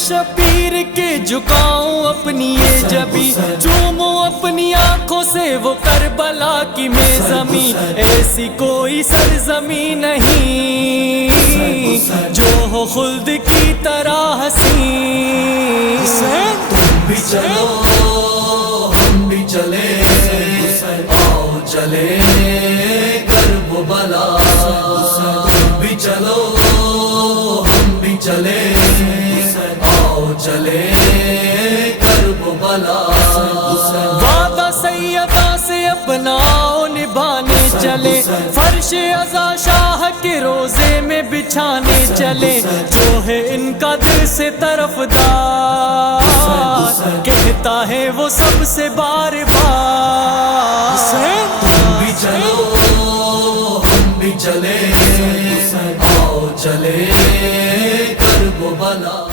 شبیر کے جھکاؤں اپنی یہ جبی، چوموں اپنی آنکھوں سے وہ کربلا کی میں زمین، ایسی کوئی سرزمین نہیں جو ہو خلد کی طرح حسین۔ تم بھی چلو ہم بھی چلے، آؤ چلے کربلا، تم بھی چلو ہم بھی چلے، آؤ چلے کربلا۔ وعدہ سیدہ سے اپنا نبھانے چلے، فرش عزا شاہ کے روزے میں بچھانے چلے، جو ہے ان کا دل سے طرفدار کہتا ہے وہ سب سے بار بار۔ تم بھی چلو ہم بھی چلے، آؤ چلے کربلا۔